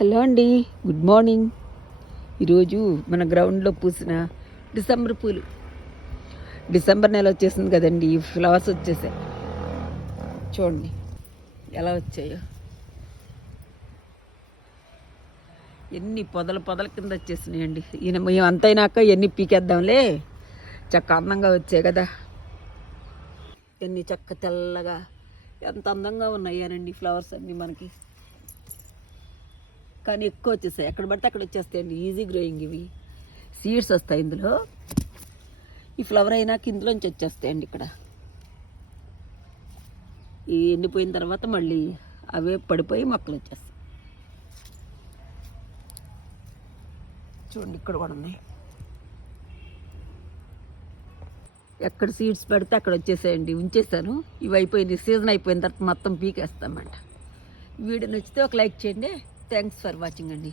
Hello అండి, good morning. ఈరోజు మన గ్రౌండ్లో పూసిన డిసెంబర్ పూలు. డిసెంబర్ నెల వచ్చేసింది కదండి, ఫ్లవర్స్ వచ్చేసాయి. చూడండి ఎలా వచ్చాయో, ఎన్ని పొదల పొదల కింద వచ్చేసినాయండి. ఈయన మేము అంతైనాక ఎన్ని పీకేద్దాంలే, చక్క అందంగా వచ్చాయి కదా. ఎన్ని చక్క తెల్లగా ఎంత అందంగా ఉన్నాయానండి ఫ్లవర్స్ అన్నీ మనకి. కానీ ఎక్కువ వచ్చేసాయి, ఎక్కడ పడితే అక్కడ వచ్చేస్తాయండి. ఈజీ గ్రోయింగ్ ఇవి, సీడ్స్ వస్తాయి ఇందులో. ఈ ఫ్లవర్ అయినాక ఇందులోంచి వచ్చేస్తాయండి. ఇక్కడ ఈ ఎండిపోయిన తర్వాత మళ్ళీ అవే పడిపోయి మొక్కలు వచ్చేస్తాయి. చూడండి ఇక్కడ కూడా ఉన్నాయి. ఎక్కడ సీడ్స్ పెడితే అక్కడ వచ్చేసాయండి. ఉంచేసాను, ఇవి అయిపోయింది. సీజన్ అయిపోయిన తర్వాత మొత్తం పీకేస్తామంట. వీడియో నచ్చితే ఒక లైక్ చేయండి. థ్యాంక్స్ ఫర్ వాచింగ్ అండి.